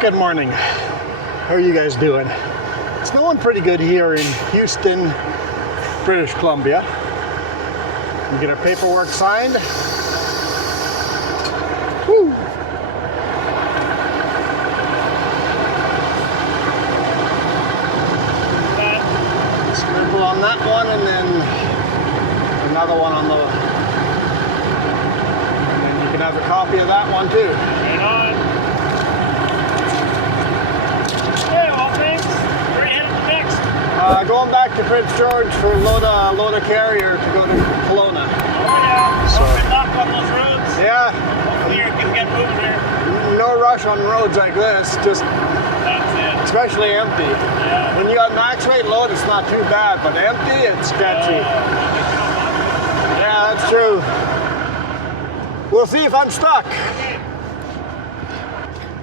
Good morning. How are you guys doing? It's snowing pretty good here in Houston, British Columbia. We get our paperwork signed. Woo! Scribble on that one and then another one on the... And then you can have a copy of that one too. Right on. Hey, all things. Where are you headed next? Going back to Prince George for load a carrier to go to Kelowna. Oh yeah. So, Don't get knocked on those roads. yeah. Hopefully you can get moving here. No rush on roads like this, just That's it. especially empty. Yeah. When you got max rate load, it's not too bad, but empty, it's sketchy. Yeah, that's true. We'll see if I'm stuck.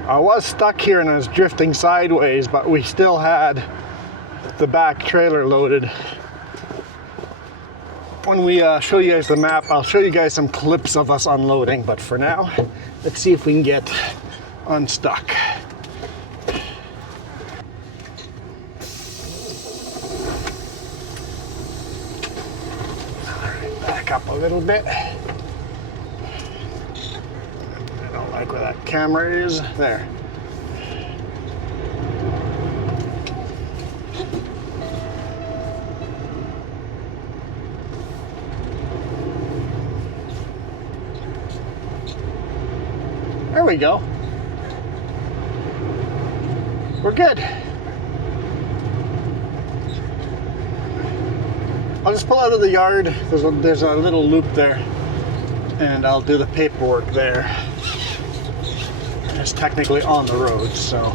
I was stuck here and I was drifting sideways, but we still had the back trailer loaded. When we show you guys the map, I'll show you guys some clips of us unloading, but for now, let's see if we can get unstuck. Alright, back up a little bit. I don't like where that camera is. There. There we go. We're good. I'll just pull out of the yard. There's a little loop there, and I'll do the paperwork there. It's technically on the road, so.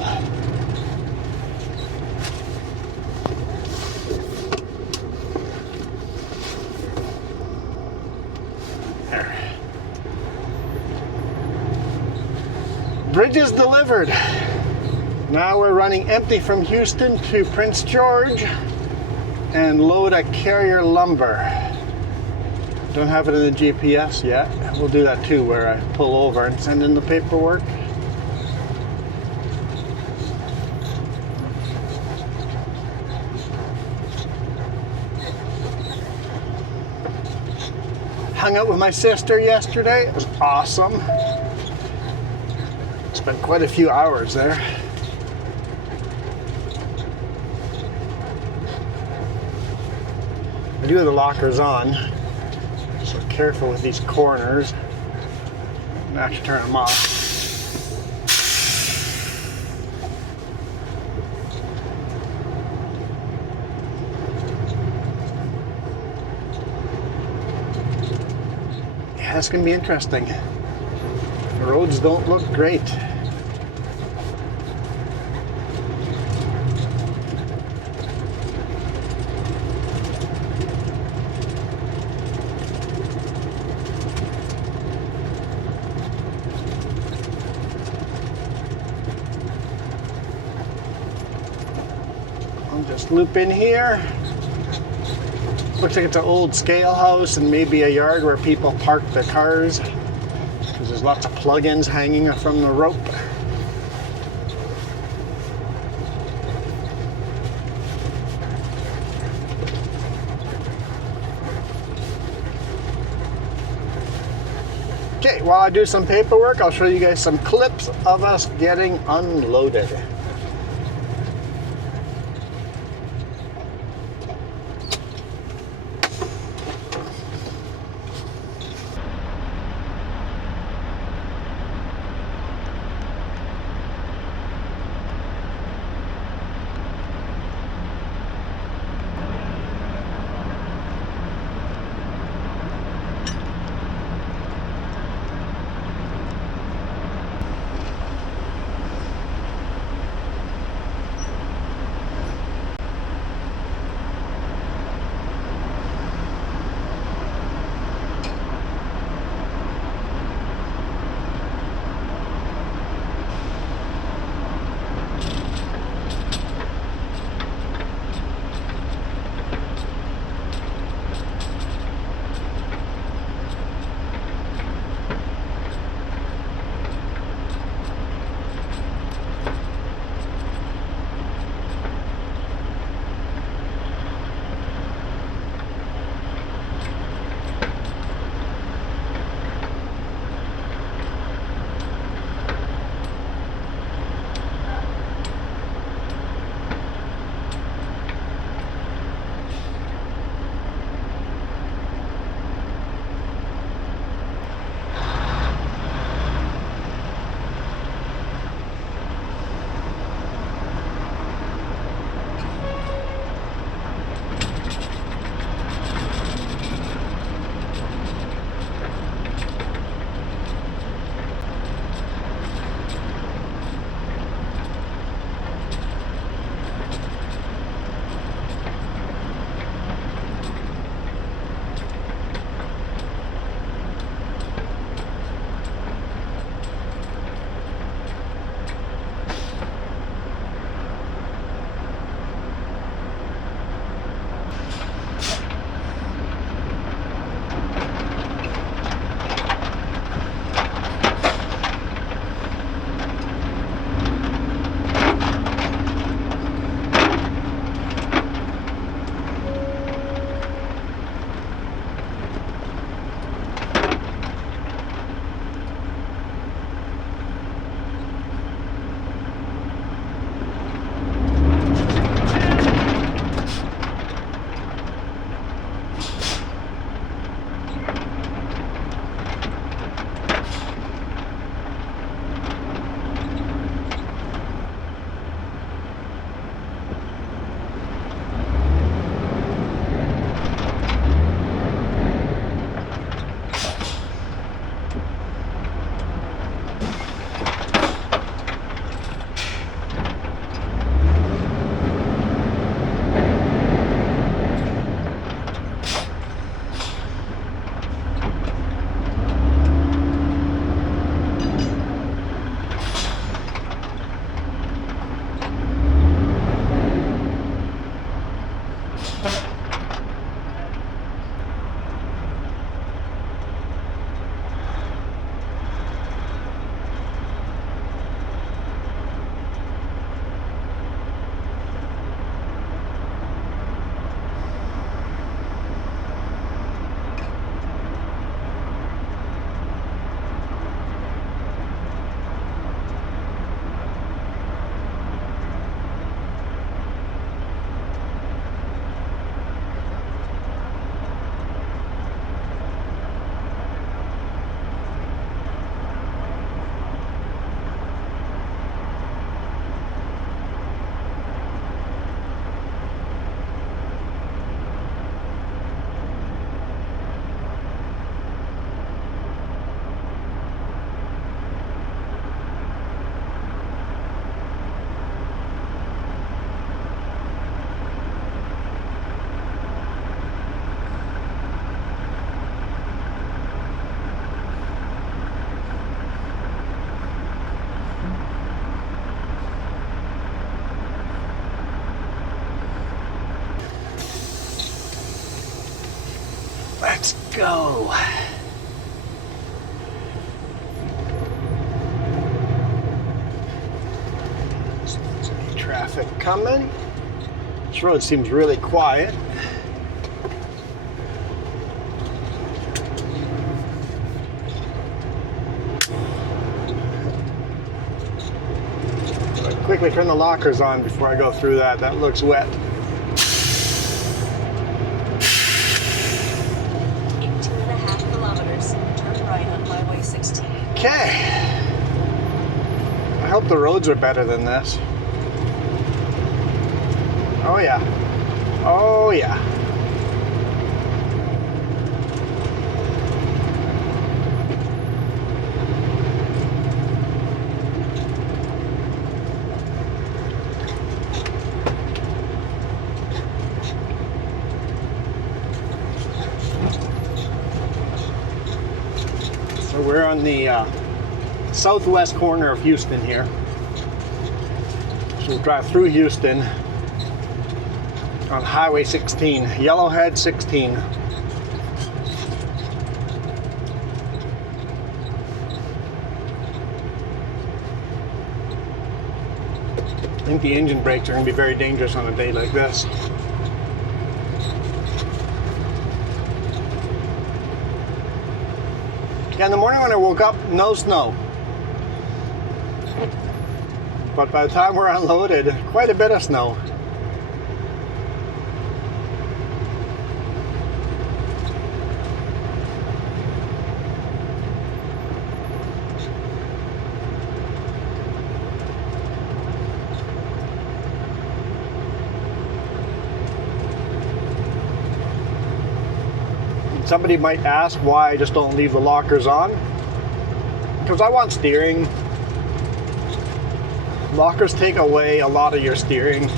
There. Bridge is delivered. Now we're running empty from Houston to Prince George and load a carrier lumber. Don't have it in the GPS yet. We'll do that too, where I pull over and send in the paperwork. Hung out with my sister yesterday. It was awesome. Spent quite a few hours there. I do have the lockers on, so careful with these corners. And actually turn them off. Yeah, it's gonna be interesting. The roads don't look great. I'll just loop in here. Looks like it's an old scale house and maybe a yard where people park their cars. Because there's lots of plug-ins hanging from the rope. Okay, while I do some paperwork, I'll show you guys some clips of us getting unloaded. go. Any traffic coming. This road seems really quiet. Quickly turn the lockers on before I go through that. That looks wet. 2.5 kilometers. Turn right on Highway 16. Okay. I hope the roads are better than this. Oh yeah. Oh yeah. So we're on the southwest corner of Houston here. So we'll drive through Houston on Highway 16, Yellowhead 16. I think the engine brakes are going to be very dangerous on a day like this. Yeah, in the morning when I woke up, no snow. But by the time we're unloaded, quite a bit of snow. Somebody might ask why I just don't leave the lockers on. Because I want steering. Lockers take away a lot of your steering.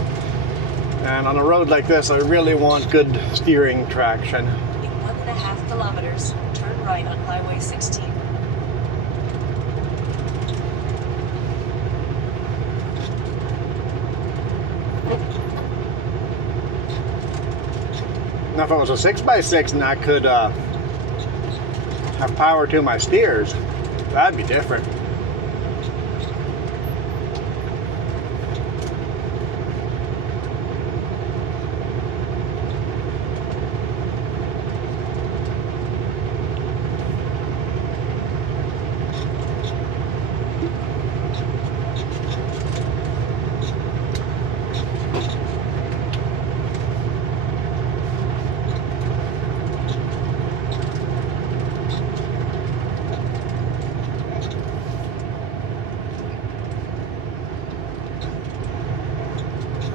And on a road like this, I really want good steering traction. In 1.5 kilometers, turn right on Highway 16. Now if it was a 6x6 and I could have power to my steers, that'd be different.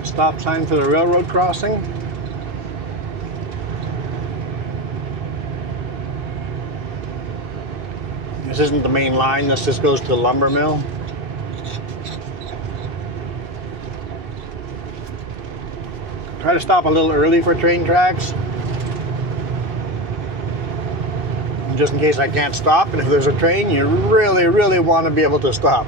Stop sign for the railroad crossing. This isn't the main line, this just goes to the lumber mill. Try to stop a little early for train tracks. Just in case I can't stop, and if there's a train, you really, really want to be able to stop.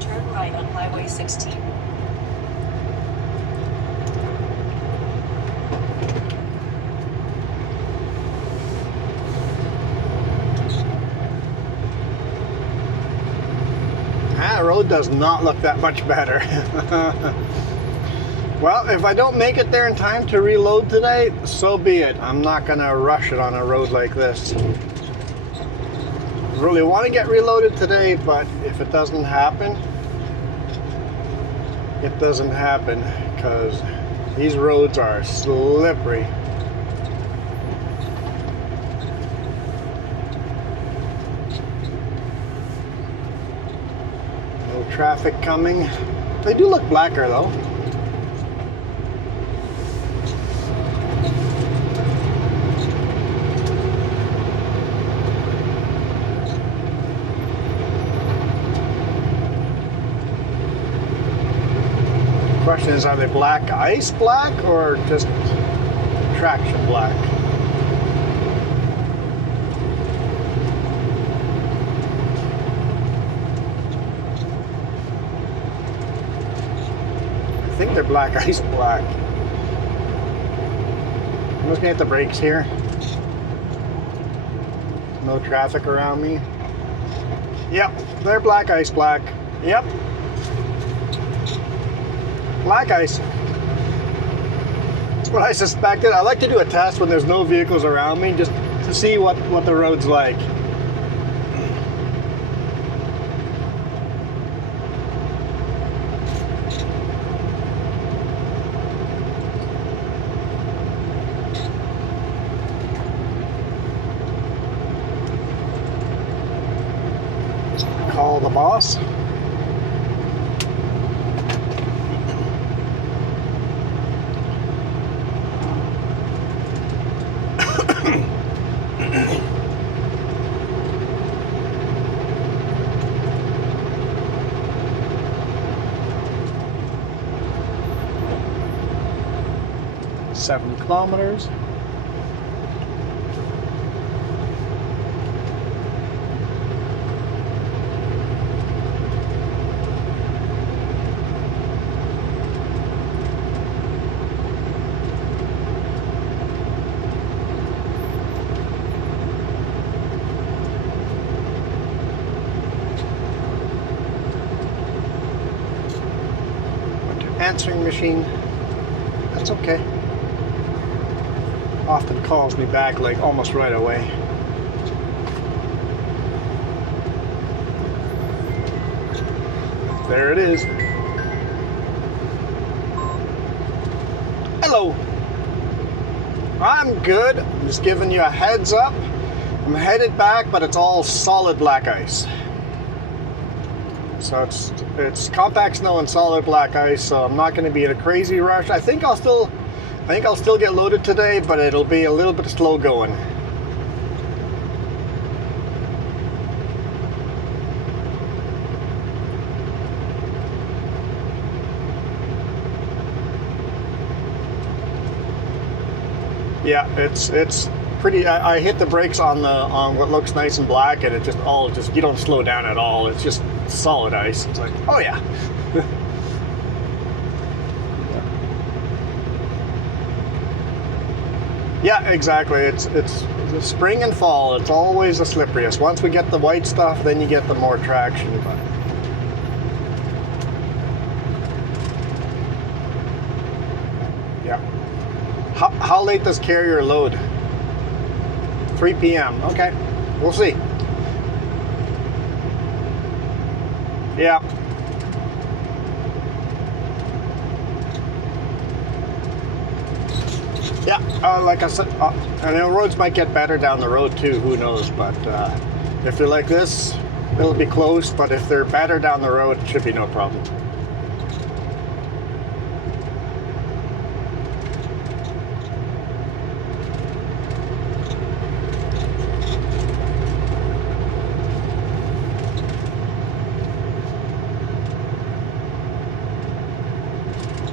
Turn right on Highway 16. That road does not look that much better. Well, if I don't make it there in time to reload today, so be it. I'm not gonna rush it on a road like this. I really want to get reloaded today, but if it doesn't happen, it doesn't happen, because these roads are slippery. No traffic coming. They do look blacker though. Question is, are they black ice black or just traction black? they're black ice black. I'm looking at the brakes here. No traffic around me. Yep, they're black ice black. Yep. Black ice. That's what I suspected. I like to do a test when there's no vehicles around me just to see what the road's like. Call the boss. Seven kilometers. Answering machine. That's okay. Often calls me back like almost right away. There it is. Hello. I'm good. I'm just giving you a heads up. I'm headed back, but it's all solid black ice. So it's compact snow and solid black ice, so I'm not going to be in a crazy rush. I think I'll still get loaded today, but it'll be a little bit slow going. Yeah, it's pretty. I hit the brakes on what looks nice and black, and it just you don't slow down at all. It's just solid ice. It's like, oh yeah. Yeah, exactly. It's the spring and fall. It's always the slipperiest. Once we get the white stuff, then you get the more traction. But yeah. How late does carrier load? 3 p.m. Okay, we'll see. Yeah. Yeah, like I said, and the roads might get better down the road too, who knows, but if they're like this, it'll be close, but if they're better down the road, it should be no problem.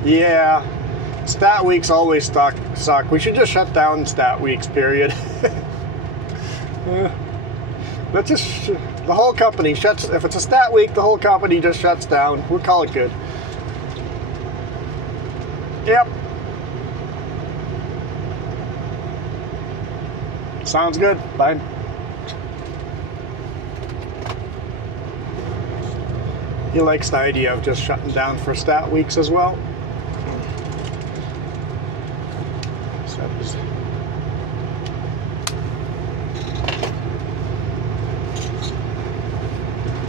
Yeah, stat weeks always suck. We should just shut down stat weeks, period. Let's just, the whole company shuts, if it's a stat week, the whole company just shuts down. We'll call it good. Yep. Sounds good. Bye. He likes the idea of just shutting down for stat weeks as well.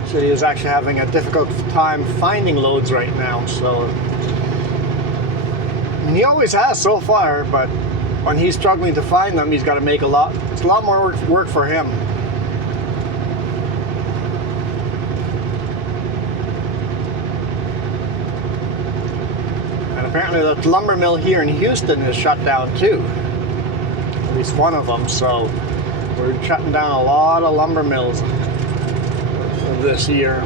So he is actually having a difficult time finding loads right now, so, and he always has so far, but when he's struggling to find them, he's got to make it's a lot more work for him. And apparently the lumber mill here in Houston is shut down too, at least one of them, so we're shutting down a lot of lumber mills this year.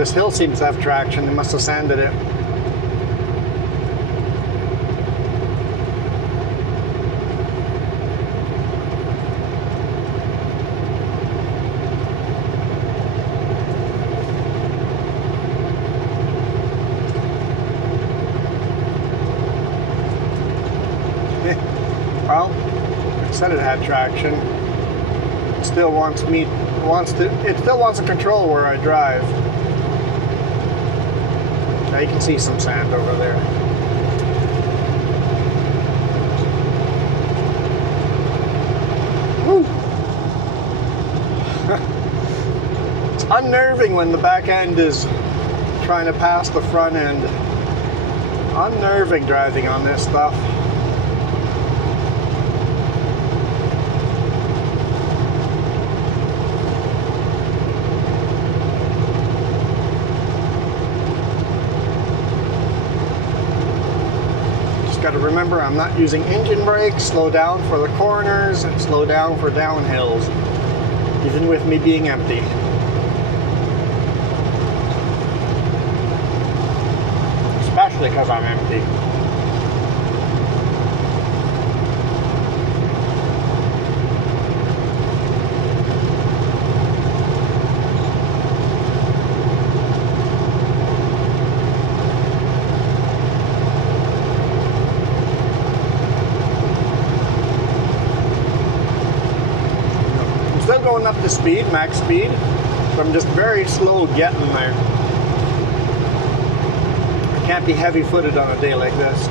This hill seems to have traction. They must have sanded it. Well, it said it had traction. It still wants to control where I drive. Now you can see some sand over there. Woo! It's unnerving when the back end is trying to pass the front end. Unnerving driving on this stuff. Got to remember, I'm not using engine brakes. Slow down for the corners and slow down for downhills, even with me being empty. Especially because I'm empty. Going up to speed, max speed, but I'm just very slow getting there. I can't be heavy-footed on a day like this.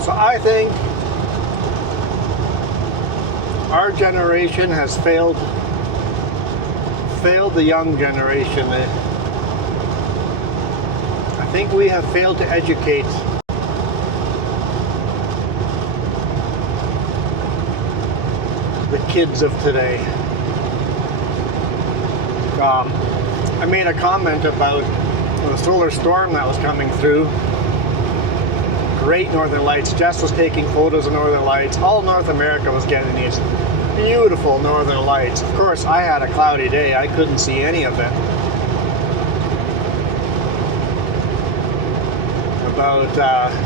So I think our generation has failed the young generation. I think we have failed to educate the kids of today. I made a comment about the solar storm that was coming through. Great northern lights. Jess was taking photos of northern lights. All North America was getting these beautiful northern lights. Of course, I had a cloudy day. I couldn't see any of it. About,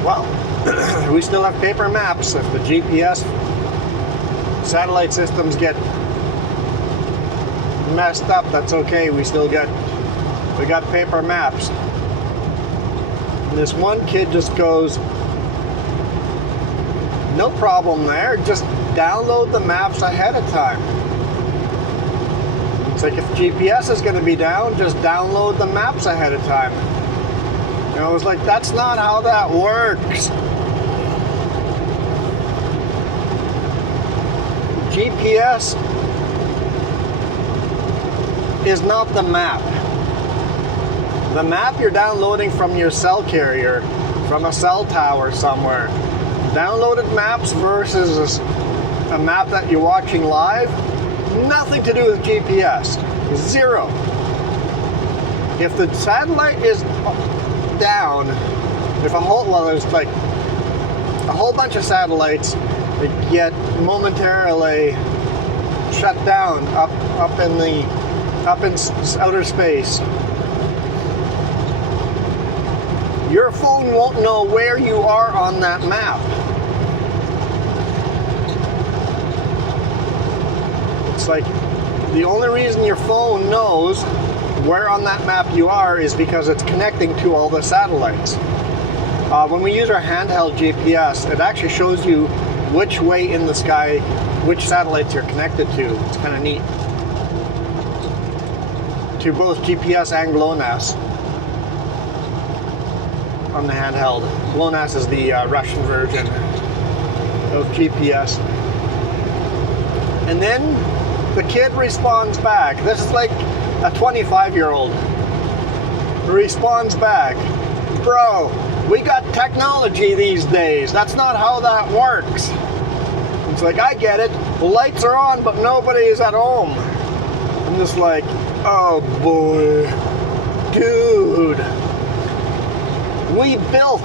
well, we still have paper maps. If the GPS satellite systems get messed up, that's okay. We got paper maps. And this one kid just goes, no problem there, just download the maps ahead of time. It's like if GPS is going to be down, just download the maps ahead of time. And I was like, that's not how that works. GPS is not the map. The map you're downloading from your cell carrier, from a cell tower somewhere. Downloaded maps versus a map that you're watching live, nothing to do with GPS. Zero. If the satellite is down, if there's like a whole bunch of satellites that get momentarily shut down up in outer space, your phone won't know where you are on that map. It's like the only reason your phone knows where on that map you are is because it's connecting to all the satellites. When we use our handheld GPS, it actually shows you which way in the sky, which satellites you're connected to. It's kind of neat. To both GPS and GLONASS on the handheld. GLONASS is the Russian version. of GPS. And then the kid responds back. This is like a 25-year-old responds back. Bro, we got technology these days. That's not how that works. It's like, I get it. The lights are on, but nobody is at home. I'm just like, oh boy. Dude. We built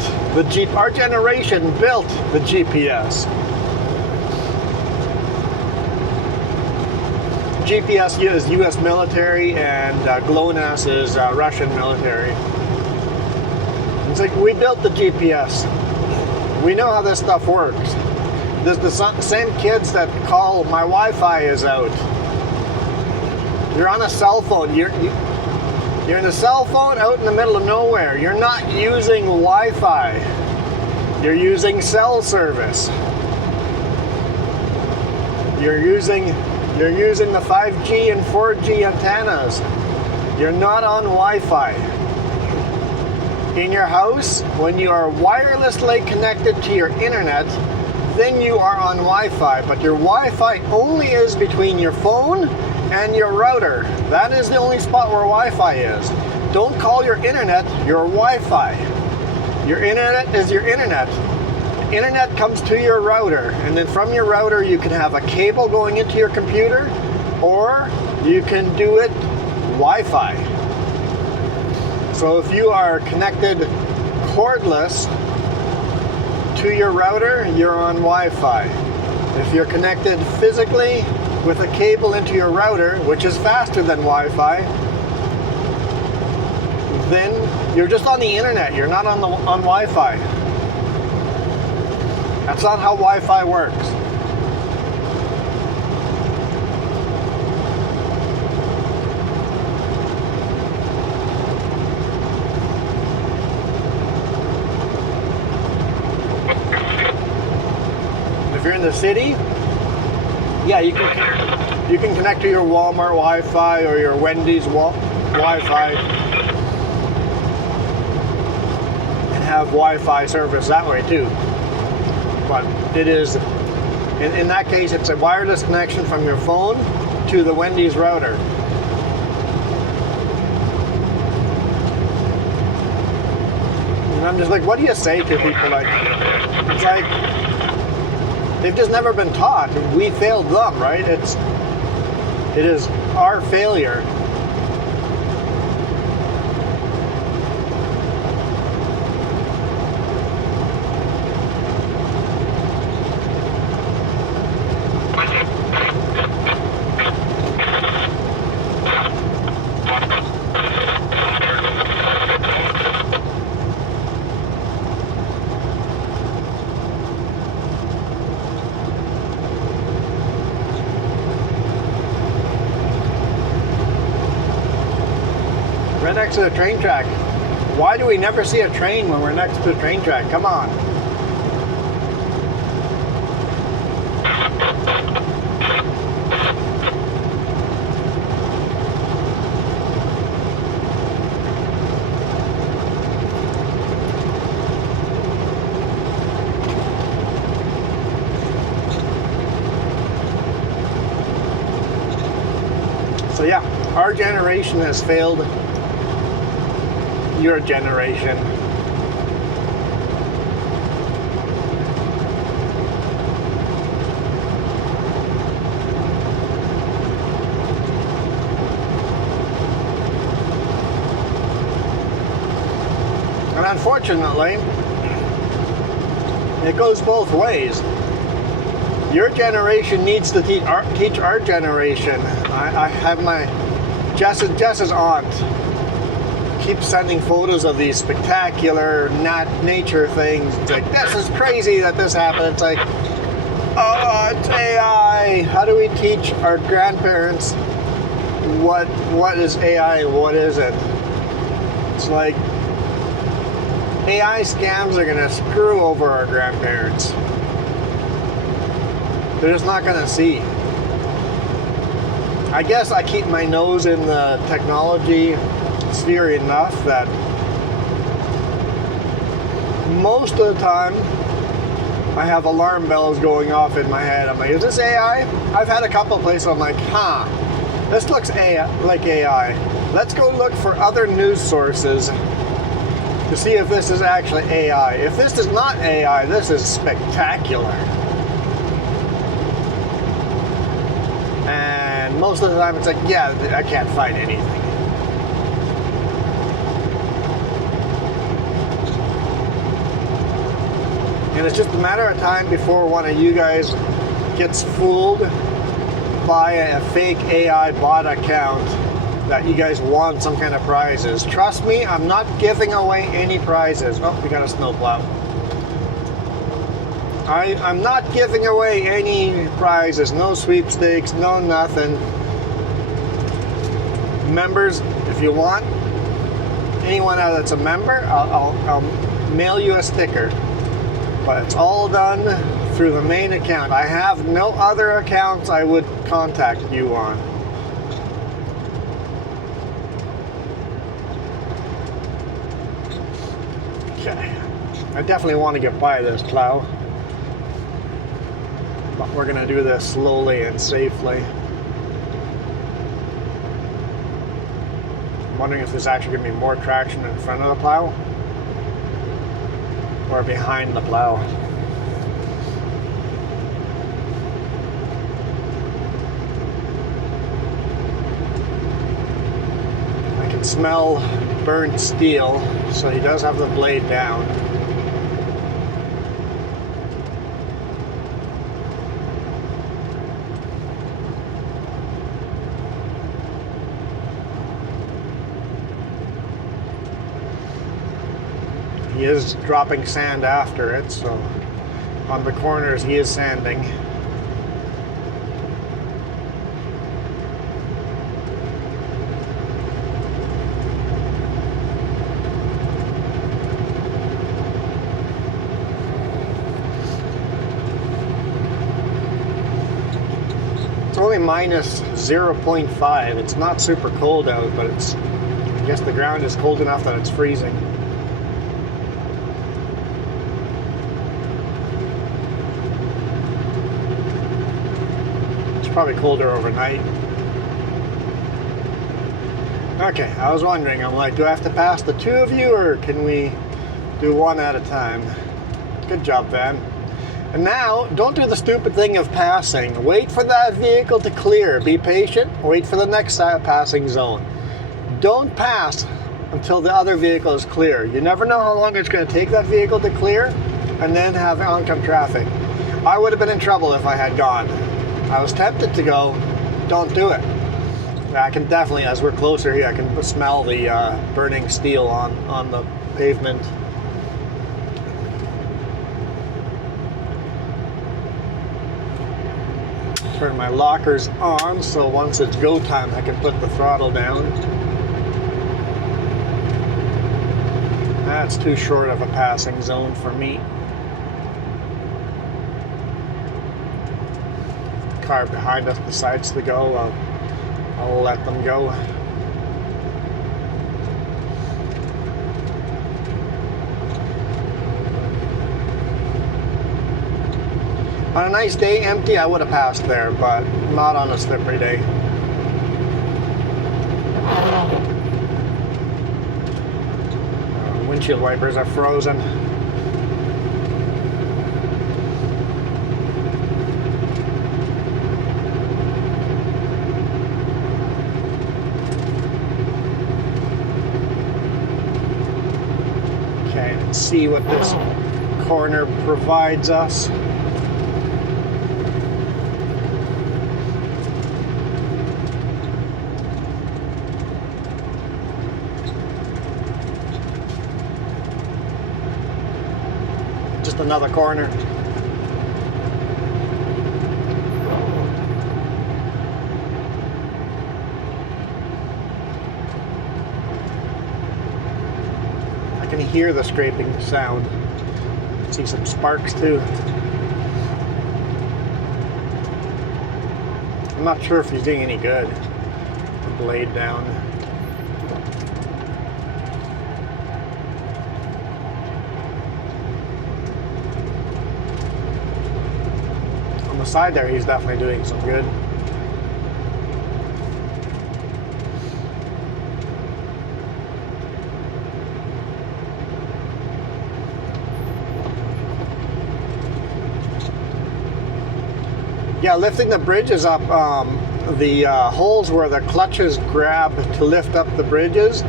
our generation built the GPS. GPS is US military and GLONASS is Russian military. It's like, we built the GPS. We know how this stuff works. There's the same kids that call, my Wi-Fi is out. You're on a cell phone. You're in a cell phone out in the middle of nowhere. You're not using Wi-Fi. You're using cell service. You're using the 5G and 4G antennas. You're not on Wi-Fi. In your house, when you are wirelessly connected to your internet, then you are on Wi-Fi. But your Wi-Fi only is between your phone and your router. That is the only spot where Wi-Fi is. Don't call your internet your Wi-Fi. Your internet is your internet. The internet comes to your router, and then from your router you can have a cable going into your computer, or you can do it Wi-Fi. So if you are connected cordless to your router, you're on Wi-Fi. If you're connected physically with a cable into your router, which is faster than Wi-Fi, then you're just on the internet. You're not on Wi-Fi. That's not how Wi-Fi works. If you're in the city, yeah, you can connect to your Walmart Wi-Fi or your Wendy's Wi-Fi and have Wi-Fi service that way too. But it is, in that case, it's a wireless connection from your phone to the Wendy's router. And I'm just like, what do you say to people like, it's like, they've just never been taught. We failed them, right? It is our failure. Right next to the train track. Why do we never see a train when we're next to the train track? Come on. So yeah, our generation has failed your generation. And unfortunately, it goes both ways. Your generation needs to teach our generation. I have my Jess's aunt keeps sending photos of these spectacular nature things. It's like, this is crazy that this happened. It's like, oh, it's AI. How do we teach our grandparents what is AI and what isn't? It's like, AI scams are gonna screw over our grandparents. They're just not gonna see. I guess I keep my nose in the technology sphere enough that most of the time I have alarm bells going off in my head. I'm like, is this AI? I've had a couple places I'm like, this looks like AI. Let's go look for other news sources to see if this is actually AI. If this is not AI, this is spectacular. And most of the time it's like, yeah, I can't find anything. And it's just a matter of time before one of you guys gets fooled by a fake AI bot account that you guys won some kind of prizes. Trust me, I'm not giving away any prizes. Oh, we got a snowplow. I'm not giving away any prizes. No sweepstakes, no nothing. Members, if you want, anyone that's a member, I'll mail you a sticker. But it's all done through the main account. I have no other accounts I would contact you on. Okay. I definitely want to get by this plow. But we're going to do this slowly and safely. I'm wondering if there's actually going to be more traction in front of the plow or behind the plow. I can smell burnt steel, so he does have the blade down. He is dropping sand after it, so on the corners he is sanding. It's only minus 0.5. It's not super cold out, but it's, I guess the ground is cold enough that it's freezing. Probably colder overnight. Okay, I was wondering, I'm like, do I have to pass the two of you or can we do one at a time? Good job, Van. And now, don't do the stupid thing of passing. Wait for that vehicle to clear. Be patient. Wait for the next passing zone. Don't pass until the other vehicle is clear. You never know how long it's going to take that vehicle to clear and then have oncoming traffic. I would have been in trouble if I had gone. I was tempted to go, don't do it. I can definitely, as we're closer here, I can smell the burning steel on the pavement. Turn my lockers on, so once it's go time, I can put the throttle down. That's too short of a passing zone for me. Car behind us decides to go, I'll let them go. On a nice day, empty, I would have passed there, but not on a slippery day. Windshield wipers are frozen. See what this corner provides us. Just another corner. I can hear the scraping sound. See some sparks too. I'm not sure if he's doing any good. The blade down. side there, he's definitely doing some good. Yeah, lifting the bridges up, the holes where the clutches grab to lift up the bridges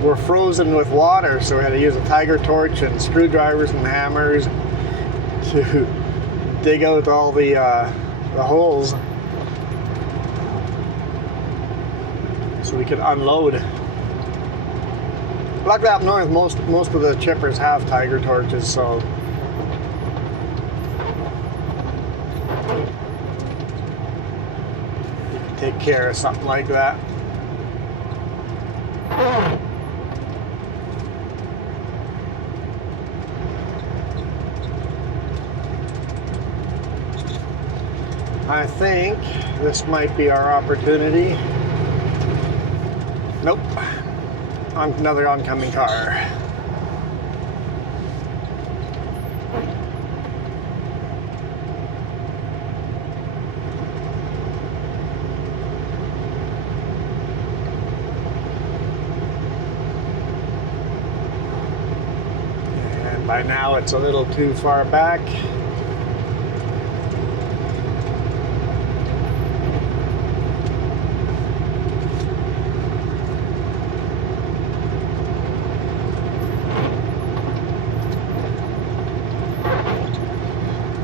were frozen with water, so we had to use a tiger torch and screwdrivers and hammers to dig out all the holes so we could unload. Luckily up north, most of the chippers have tiger torches, so you can take care of something like that. I think this might be our opportunity. Nope. Another oncoming car. And by now it's a little too far back.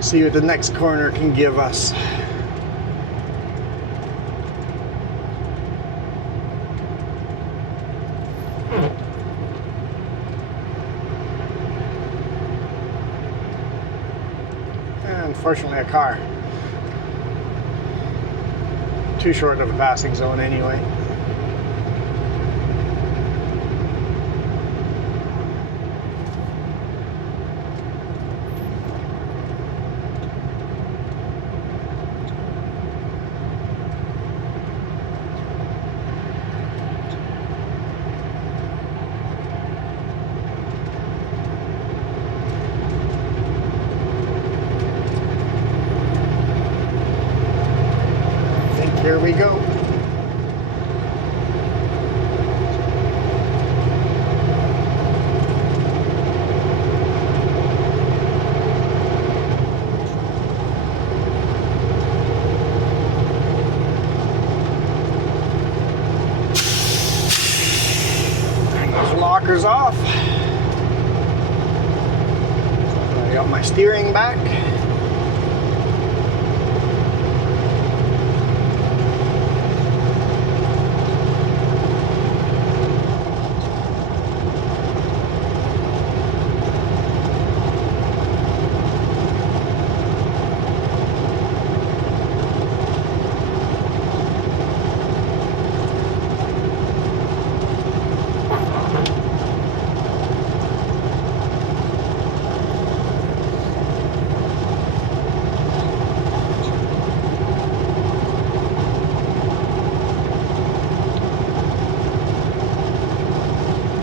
See what the next corner can give us. And unfortunately, a car. Too short of a passing zone anyway. Here we go. And those lockers off. I got my steering back.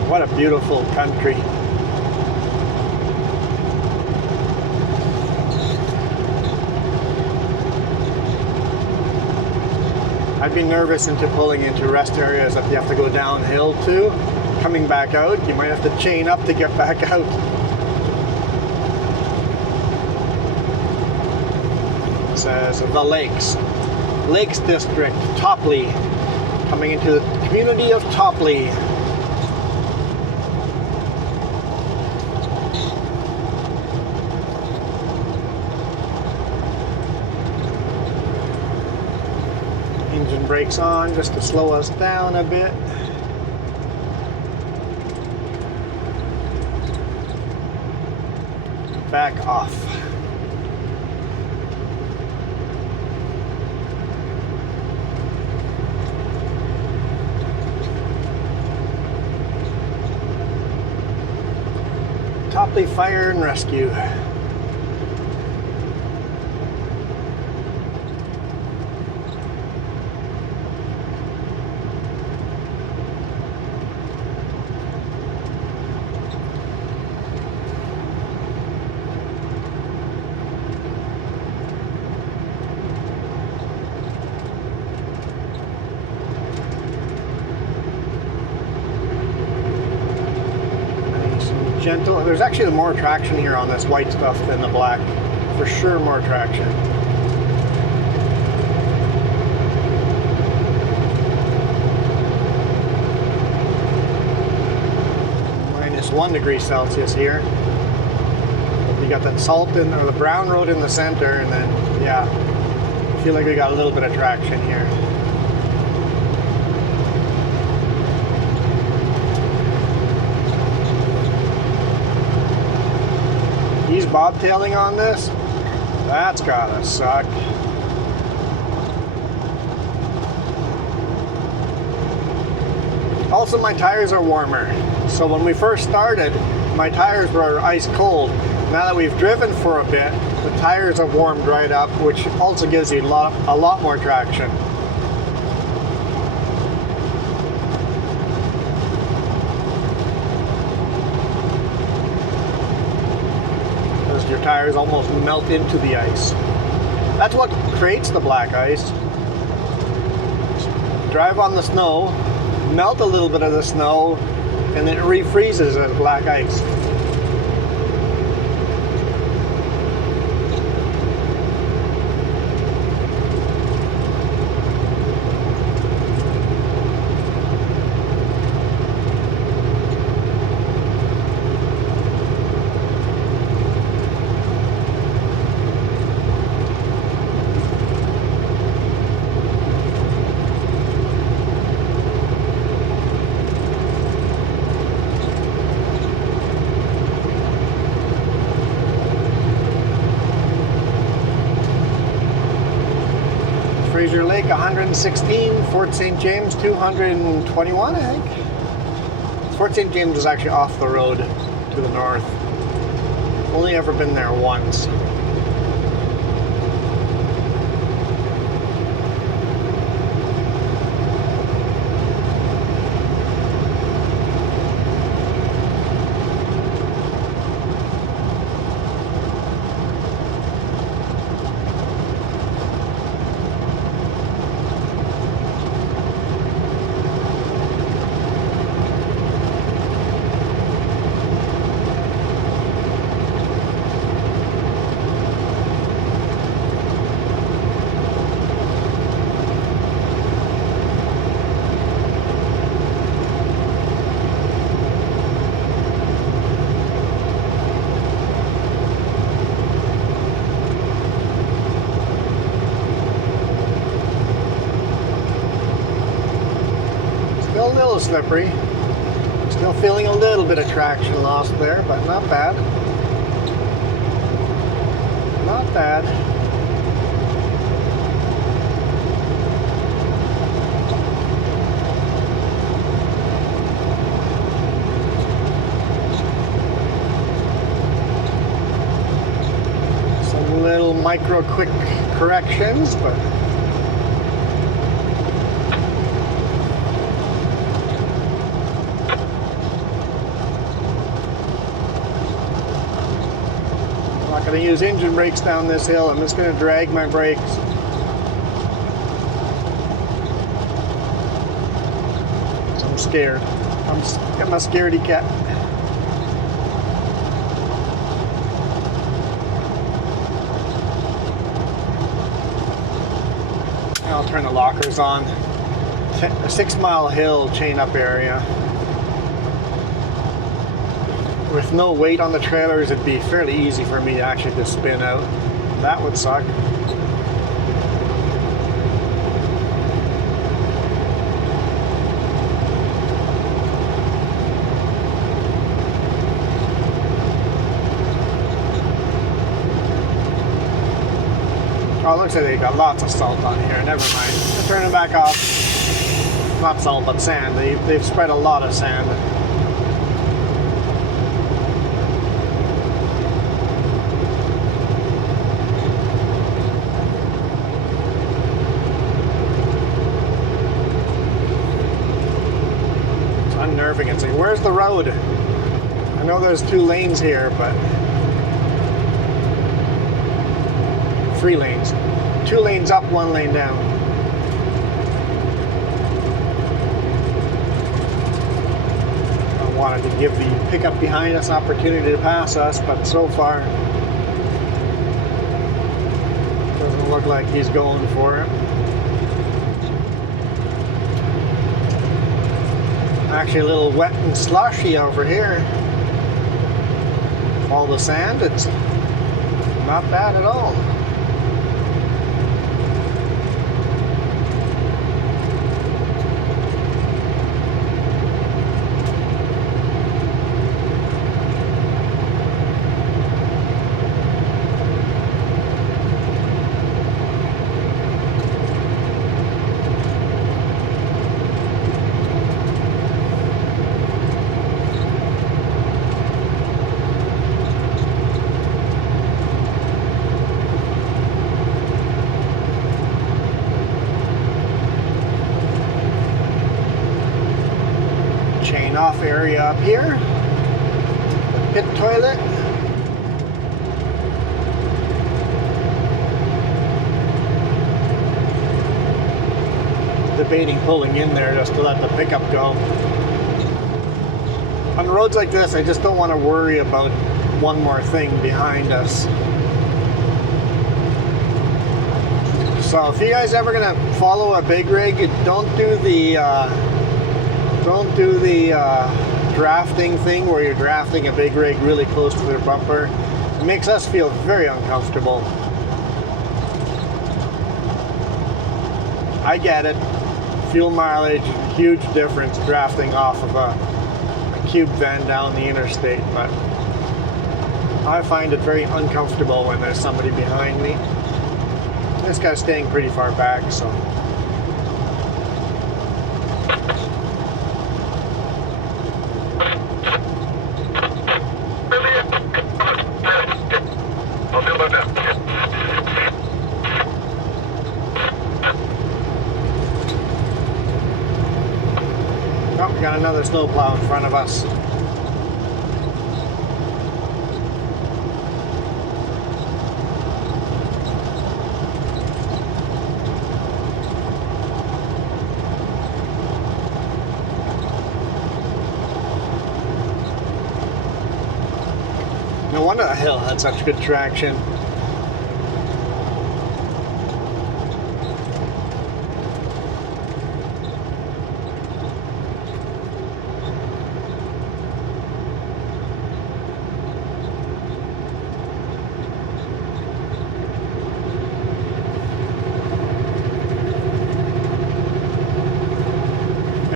What a beautiful country. I'd be nervous into pulling into rest areas that you have to go downhill to. Coming back out, you might have to chain up to get back out. It says the Lakes. Lakes District, Topley. Coming into the community of Topley. Engine brakes on just to slow us down a bit. Back off. Topley Fire and Rescue. gentle. There's actually more traction here on this white stuff than the black. For sure more traction. -1 degree Celsius here. You got that salt in, or the brown road in the center, and then, yeah, I feel like we got a little bit of traction here. He's bobtailing on this. That's gotta suck. Also, my tires are warmer. So when we first started, my tires were ice cold. Now that we've driven for a bit, the tires have warmed right up, which also gives you a lot more traction. As your tires almost melt into the ice. That's what creates the black ice. Drive on the snow, melt a little bit of the snow, and then it refreezes as black ice. Fraser Lake 116, Fort St. James 221, I think. Fort St. James is actually off the road to the north. Only ever been there once. Still a little slippery. Still feeling a little bit of traction loss there, but not bad. Not bad. Some little micro quick corrections, but I'm going to use engine brakes down this hill. I'm just going to drag my brakes. I'm scared. I'm a scaredy cat. I'll turn the lockers on. A 6 mile hill chain up area. With no weight on the trailers, it'd be fairly easy for me to actually just spin out. That would suck. Oh, it looks like they got lots of salt on here. Never mind. I'll turn it back off. Not salt, but sand. They've spread a lot of sand. Unnerving. It's like, where's the road? I know there's 2 lanes here, but 3 lanes. 2 lanes up, 1 lane down. I wanted to give the pickup behind us an opportunity to pass us, but so far doesn't look like he's going for it. Actually a little wet and slushy over here. All the sand, it's not bad at all. Chain off area up here. Pit toilet. Debating pulling in there just to let the pickup go. On roads like this, I just don't want to worry about one more thing behind us. So if you guys ever gonna follow a big rig, don't do the drafting thing where you're drafting a big rig really close to their bumper. It makes us feel very uncomfortable. I get it. Fuel mileage, huge difference drafting off of a cube van down the interstate, but I find it very uncomfortable when there's somebody behind me. This guy's staying pretty far back, so. Oh, we got another snowplow in front of us. No wonder the hill had such good traction.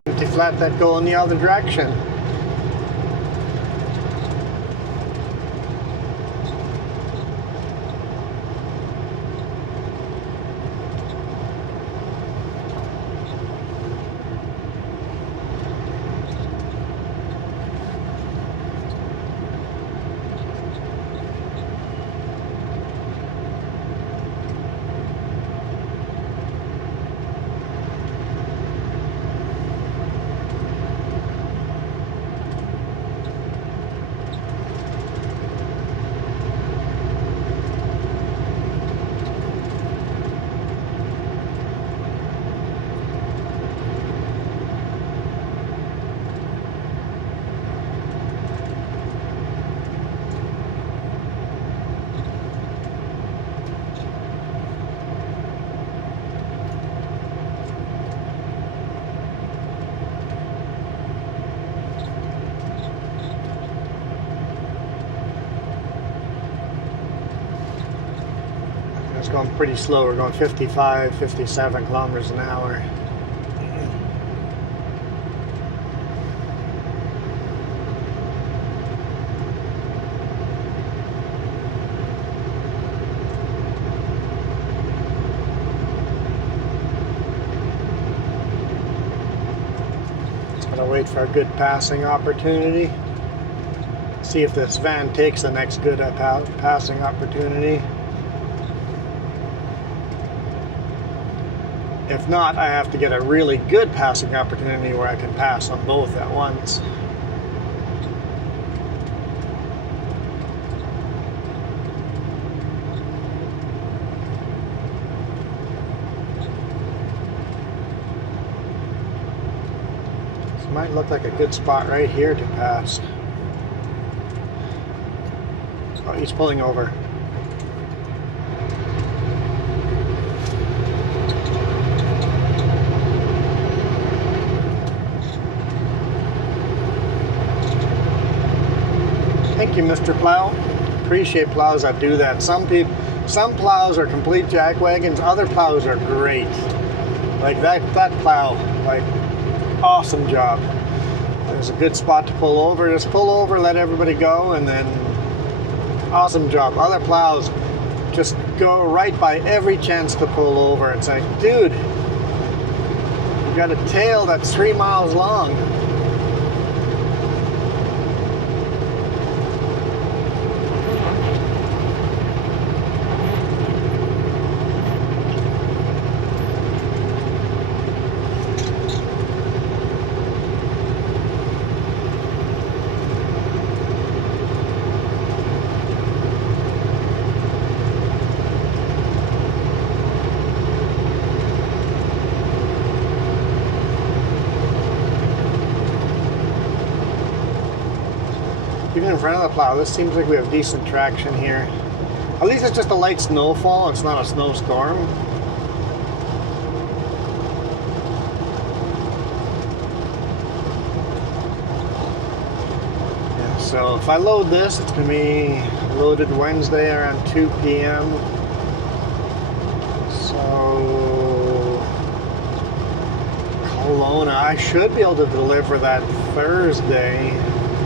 Empty flat that go in the other direction. It's going pretty slow. We're going 55, 57 kilometers an hour. Just gotta wait for a good passing opportunity. See if this van takes the next good passing opportunity. If not, I have to get a really good passing opportunity where I can pass on both at once. This might look like a good spot right here to pass. Oh, he's pulling over. Thank you, Mr. Plow. Appreciate plows that do that. Some plows are complete jackwagons. Other plows are great. Like that plow, like awesome job. There's a good spot to pull over. Just pull over, let everybody go, and then awesome job. Other plows just go right by every chance to pull over. It's like, dude, you got a tail that's 3 miles long. Even in front of the plow, this seems like we have decent traction here. At least it's just a light snowfall, it's not a snowstorm. Yeah, so if I load this, it's going to be loaded Wednesday around 2 p.m. So Kelowna, I should be able to deliver that Thursday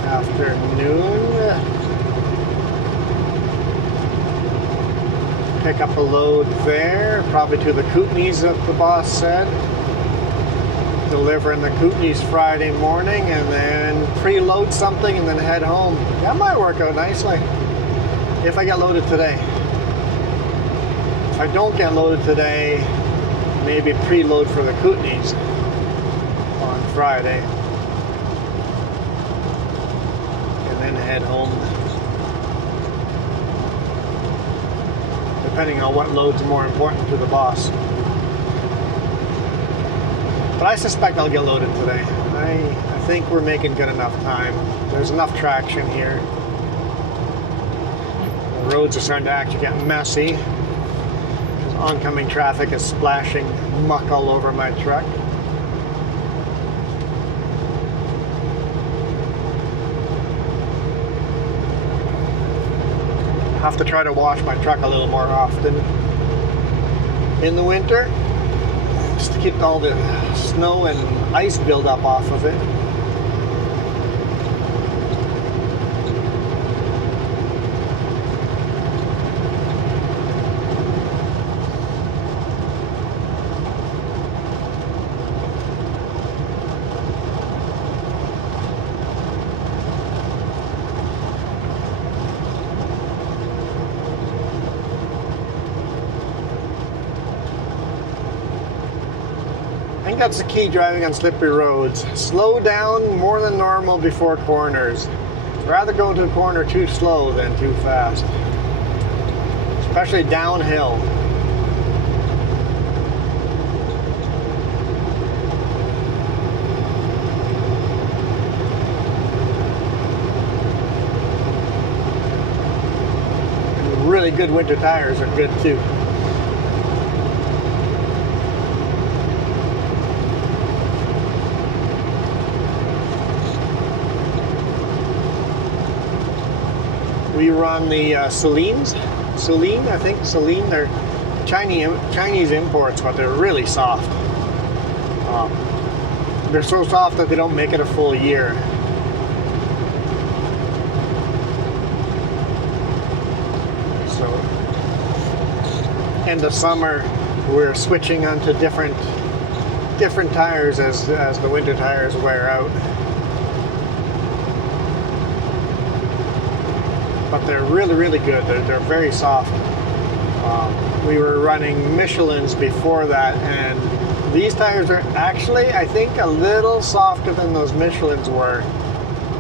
afternoon. Pick up a load there, probably to the Kootenays that the boss said. Deliver in the Kootenays Friday morning and then preload something and then head home. That might work out nicely if I get loaded today. If I don't get loaded today, maybe preload for the Kootenays on Friday. And head home, depending on what load's more important to the boss. But I suspect I'll get loaded today. I think we're making good enough time. There's enough traction here. The roads are starting to actually get messy because oncoming traffic is splashing muck all over my truck. Have to try to wash my truck a little more often in the winter, just to keep all the snow and ice buildup off of it. I think that's the key driving on slippery roads. Slow down more than normal before corners. Rather go to a corner too slow than too fast. Especially downhill. And really good winter tires are good too. We run the Celines, I think, Celine. They're Chinese imports, but they're really soft. They're so soft that they don't make it a full year. So, end of summer, we're switching onto different tires as the winter tires wear out. But they're really, really good. They're very soft. We were running Michelins before that, and these tires are actually, I think, a little softer than those Michelins were.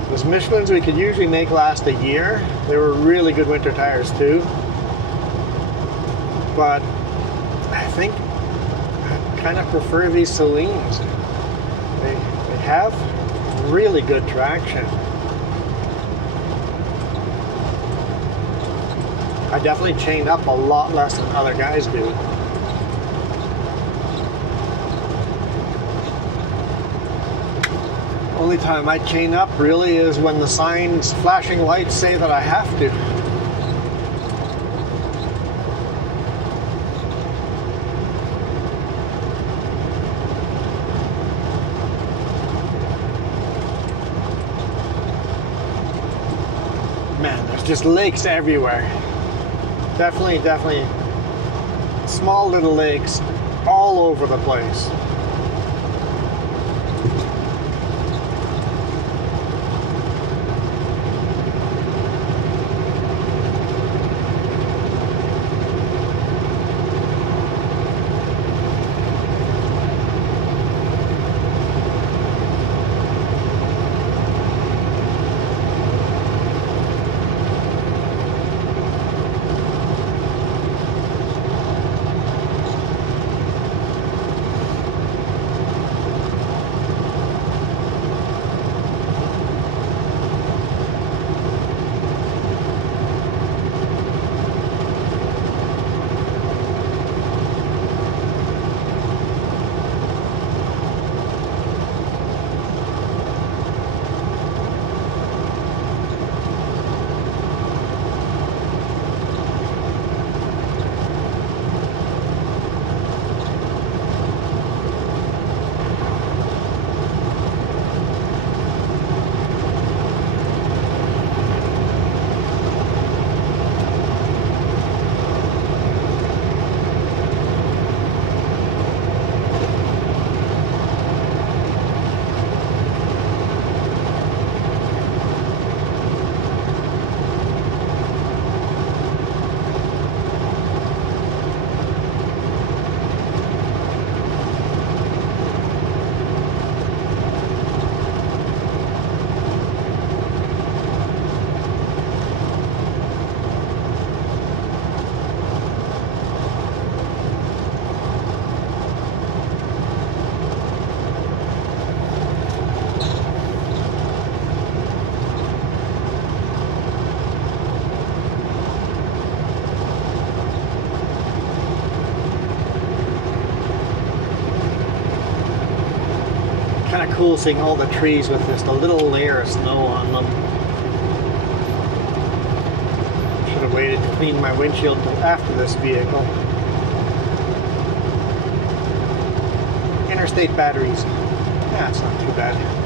Those Michelins we could usually make last a year. They were really good winter tires too. But I think I kind of prefer these Celines. They have really good traction. I definitely chained up a lot less than other guys do. Only time I chain up really is when the signs, flashing lights say that I have to. Man, there's just lakes everywhere. Definitely small little lakes all over the place. Kind of cool seeing all the trees with just a little layer of snow on them. Should have waited to clean my windshield until after this vehicle. Interstate batteries. Yeah, it's not too bad.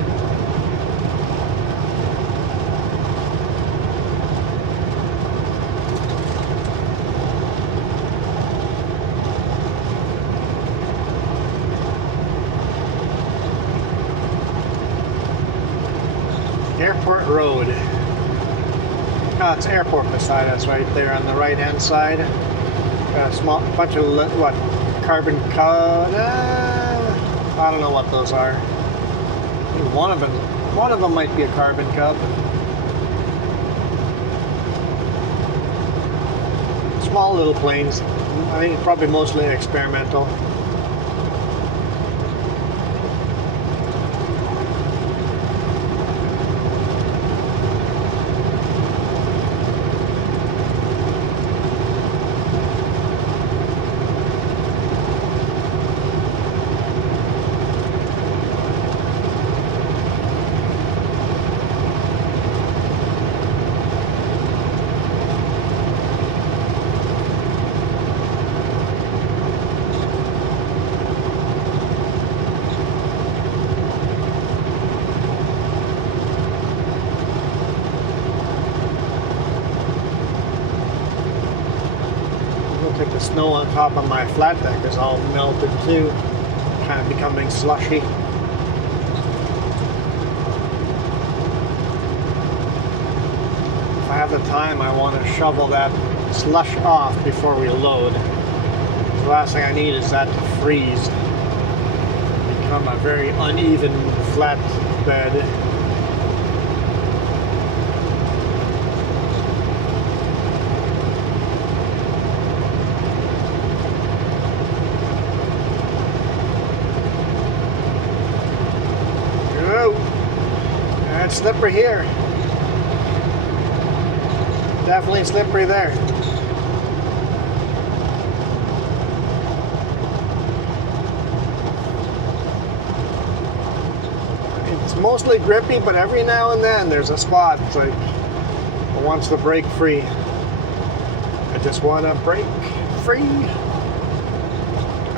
Airport Road. Oh, it's airport beside us right there on the right hand side. Got a small bunch of carbon I don't know what those are. One of them might be a carbon cub. Small little planes. I think probably mostly experimental. Like the snow on top of my flat deck is all melted too, kind of becoming slushy. If I have the time, I want to shovel that slush off before we load. The last thing I need is that to freeze, become a very uneven flat bed. It's slippery here. Definitely slippery there. mostly grippy, but every now and then there's a spot. It's like it wants to break free. I just want to break free.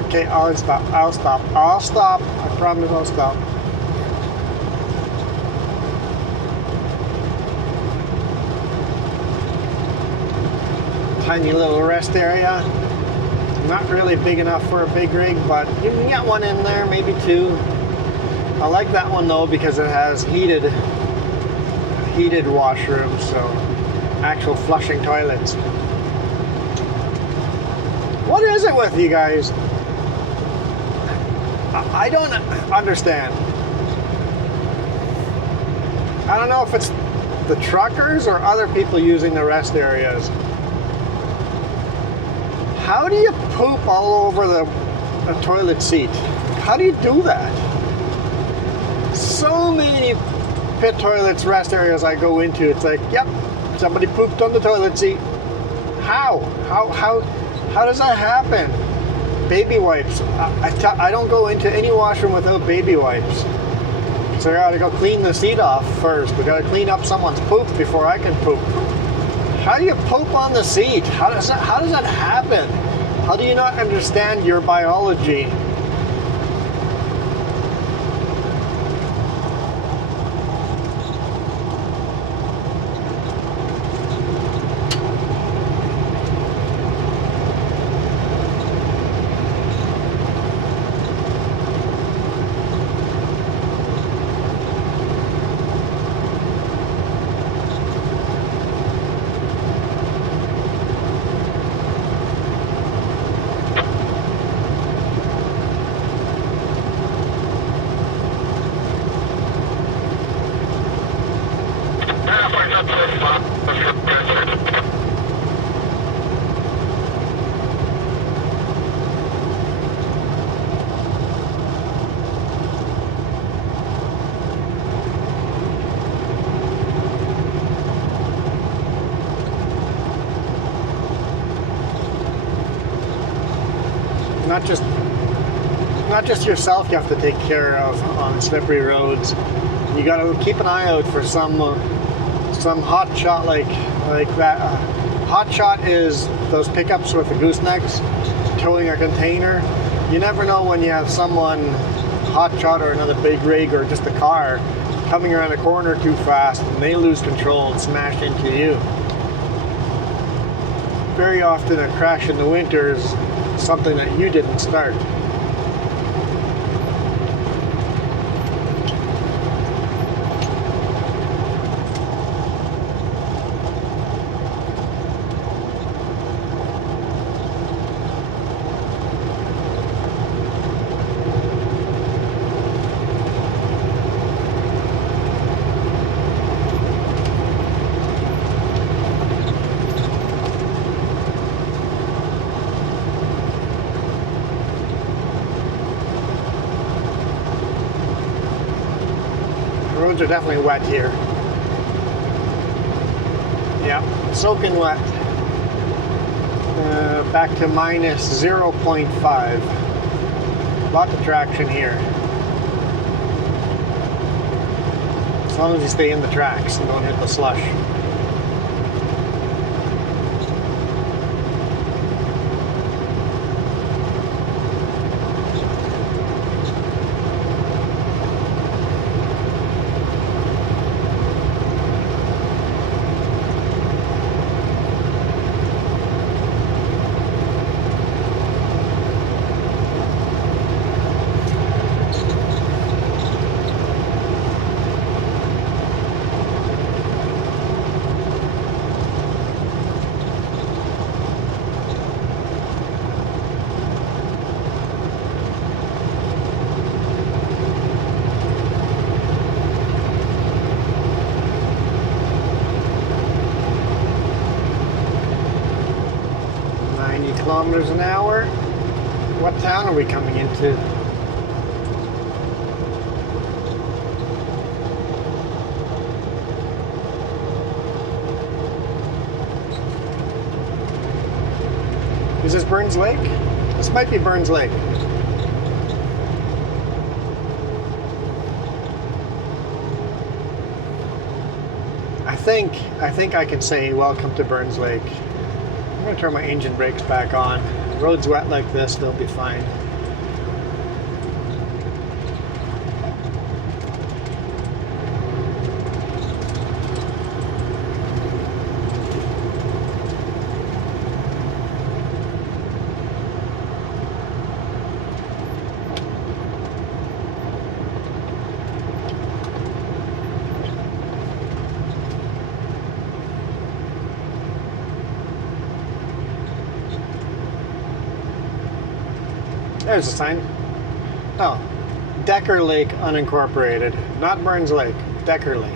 Okay, I'll stop. I'll stop. I'll stop. I promise I'll stop. Tiny little rest area. Not really big enough for a big rig, but you can get one in there, maybe two. I like that one though because it has heated washrooms, so actual flushing toilets. What is it with you guys? I don't understand. I don't know if it's the truckers or other people using the rest areas. How do you poop all over the toilet seat? How do you do that? So many pit toilets, rest areas I go into, it's like, yep, somebody pooped on the toilet seat. How does that happen? Baby wipes. I don't go into any washroom without baby wipes. So I gotta go clean the seat off first. We gotta clean up someone's poop before I can poop. How do you poop on the seat? How does that happen? How do you not understand your biology? Not just yourself you have to take care of on slippery roads. You got to keep an eye out for some hot shot like that. Hot shot is those pickups with the goosenecks towing a container. You never know when you have someone hot shot or another big rig or just a car coming around a corner too fast and they lose control and smash into you. Very often a crash in the winter is something that you didn't start. Roads are definitely wet here. Yeah, soaking wet. Back to minus 0.5. Lots of traction here. As long as you stay in the tracks and don't hit the slush. Kilometers an hour. What town are we coming into? Is this Burns Lake? This might be Burns Lake. think I can say welcome to Burns Lake. I'm gonna turn my engine brakes back on. Road's wet like this, they'll be fine. There's a sign. Oh, Decker Lake unincorporated. Not Burns Lake, Decker Lake.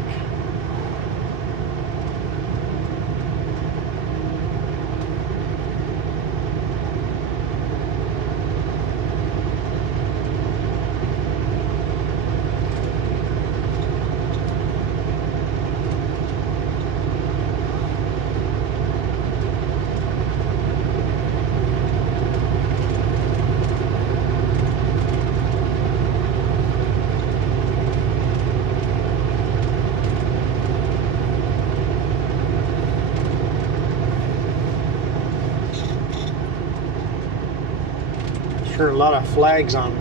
Sure, a lot of flags on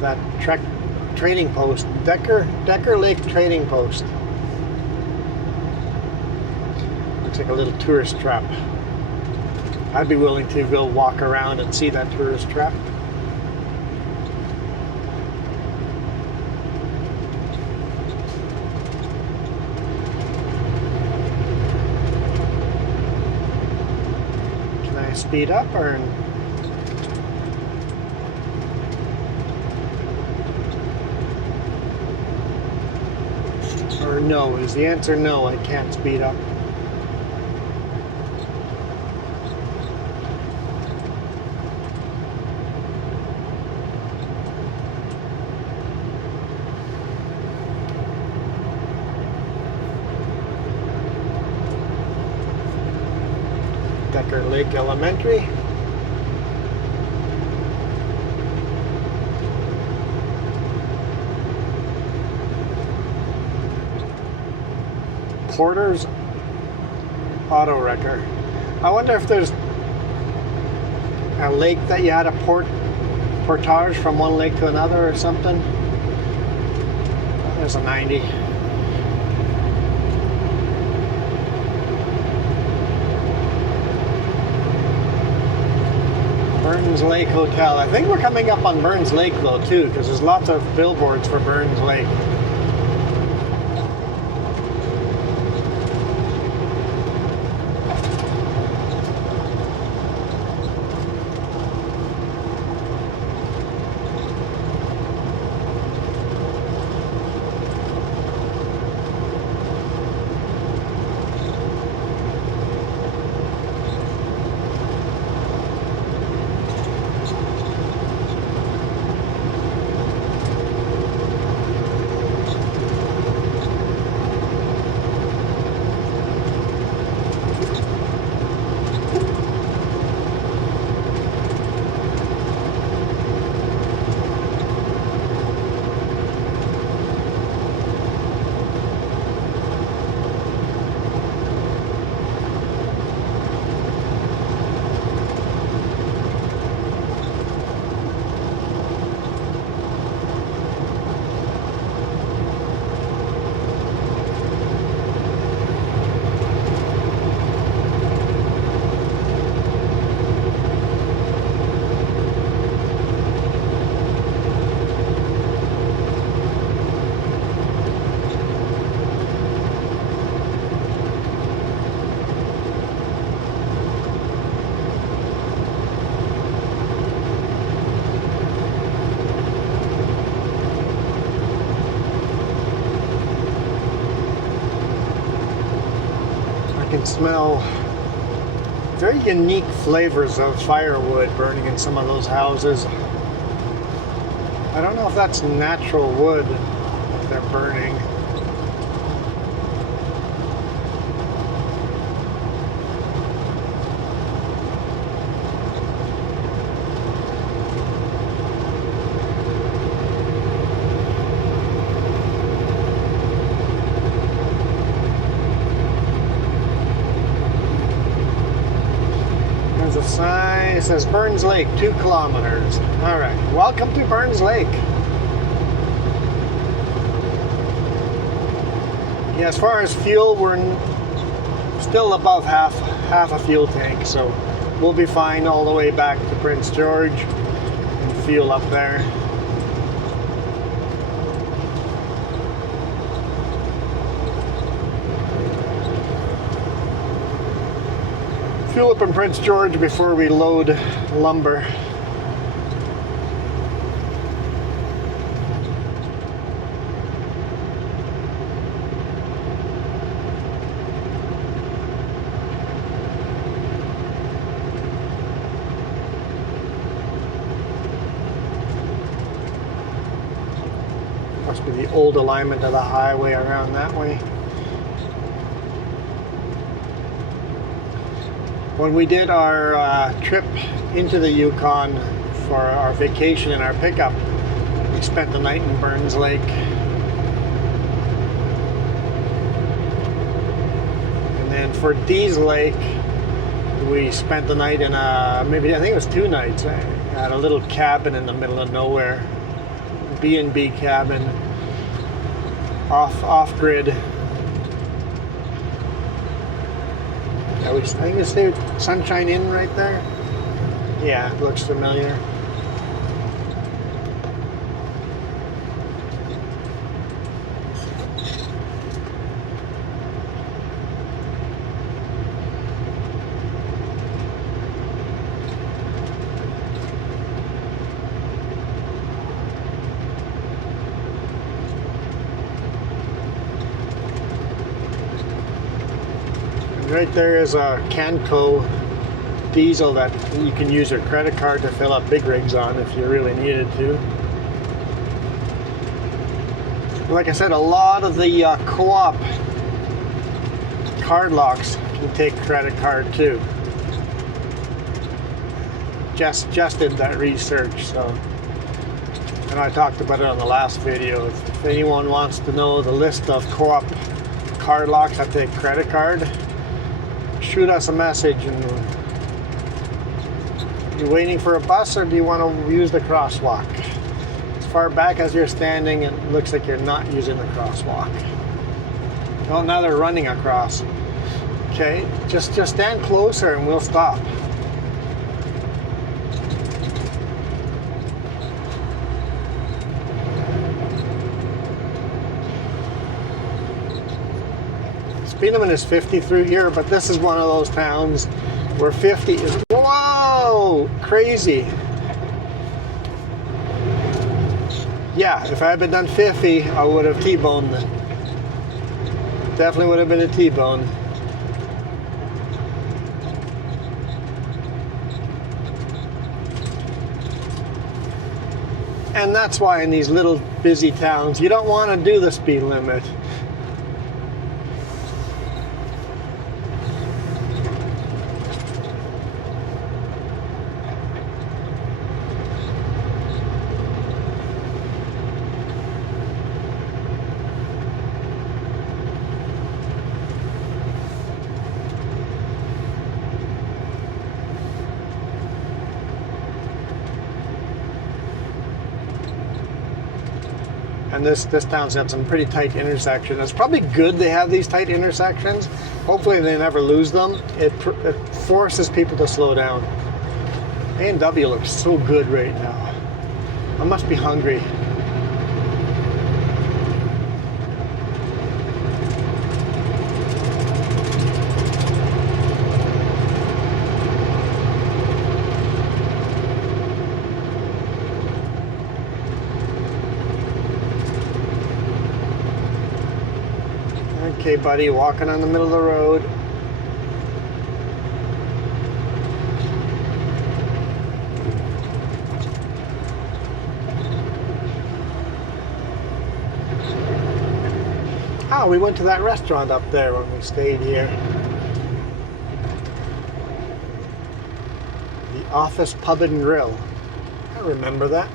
that trading post. Decker Lake Trading Post. Looks like a little tourist trap. I'd be willing to go walk around and see that tourist trap. Can I speed up or? Or no? Is the answer no? I can't speed up. Decker Lake Elementary. Porter's Auto Wrecker. I wonder if there's a lake that you had a portage from one lake to another or something. There's a 90. Burns Lake Hotel. I think we're coming up on Burns Lake though too, because there's lots of billboards for Burns Lake. Can smell very unique flavors of firewood burning in some of those houses. I don't know if that's natural wood they're burning. it says Burns Lake, 2 kilometers. All right, welcome to Burns Lake. Yeah, as far as fuel, we're still above half a fuel tank, so we'll be fine all the way back to Prince George and fuel up there. Fuel up in Prince George before we load lumber. Must be the old alignment of the highway around that way. When we did our trip into the Yukon for our vacation in our pickup, we spent the night in Burns Lake. And then for Dease Lake, we spent the night in I think it was 2 nights, at a little cabin in the middle of nowhere. B&B cabin, off-grid. I think it's there, Sunshine Inn right there. Yeah, it looks familiar. Right there is a Canco diesel that you can use your credit card to fill up big rigs on if you really needed to. Like I said, a lot of the co-op card locks can take credit card too. Just did that research, so. And I talked about it on the last video. If anyone wants to know the list of co-op card locks that take credit card, shoot us a message. And you waiting for a bus, or do you want to use the crosswalk? As far back as you're standing, it looks like you're not using the crosswalk. Oh, now they're running across. Okay, just stand closer and we'll stop. Speed limit is 50 through here, but this is one of those towns where 50 is, whoa, crazy. Yeah, if I had been done 50, I would have T-boned it. Definitely would have been a T-bone. And that's why in these little busy towns, you don't want to do the speed limit. And this town's got some pretty tight intersections. It's probably good they have these tight intersections. Hopefully they never lose them. It forces people to slow down. A&W looks so good right now. I must be hungry. Okay, buddy, walking on the middle of the road. Oh, we went to that restaurant up there when we stayed here. The Office Pub and Grill. I remember that.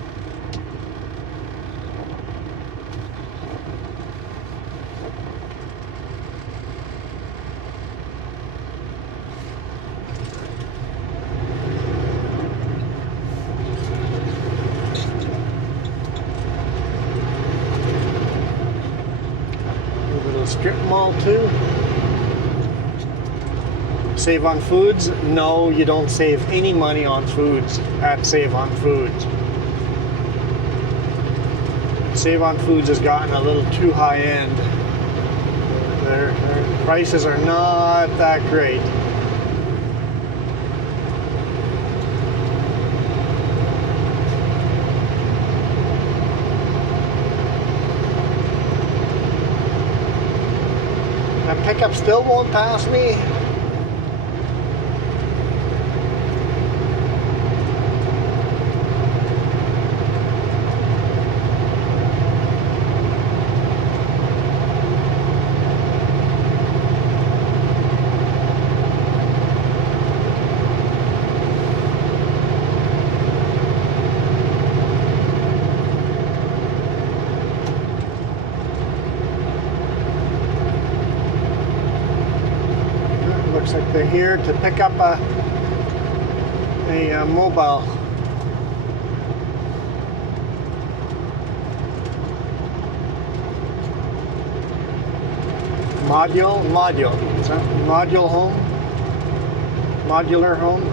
mall too. Save on foods? No, you don't save any money on foods at Save on Foods. Save on Foods has gotten a little too high end. Their prices are not that great. That pickup still won't pass me. Looks like they're here to pick up a mobile. Module. Is that module home? Modular home?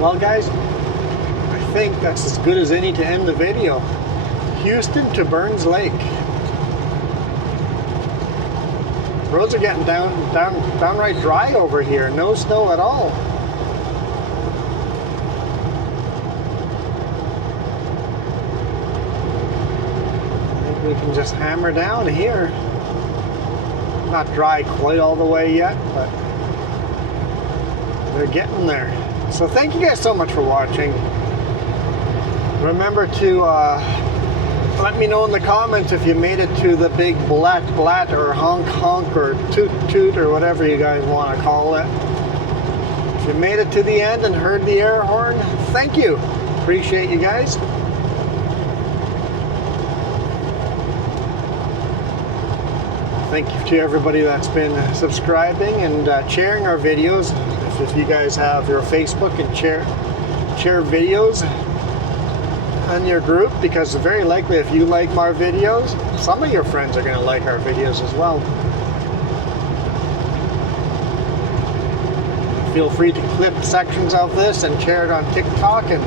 Well guys, I think that's as good as any to end the video. Houston to Burns Lake. Roads are getting downright dry over here. No snow at all. I think we can just hammer down here. Not dry quite all the way yet, but they're getting there. So thank you guys so much for watching. Remember to let me know in the comments if you made it to the big blat blat or honk honk or toot toot or whatever you guys want to call it. If you made it to the end and heard the air horn, thank you. Appreciate you guys. Thank you to everybody that's been subscribing and sharing our videos. If you guys have your Facebook and share videos on your group, because very likely if you like our videos, some of your friends are going to like our videos as well. Feel free to clip sections of this and share it on TikTok and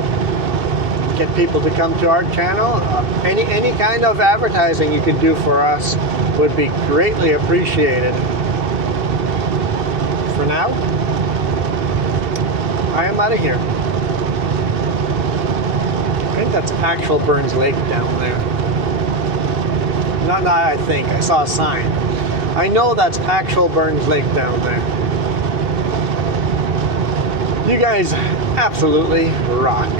get people to come to our channel. Any kind of advertising you could do for us would be greatly appreciated. For now, I am out of here. I think that's actual Burns Lake down there. Not I think. I saw a sign. I know that's actual Burns Lake down there. You guys absolutely rock.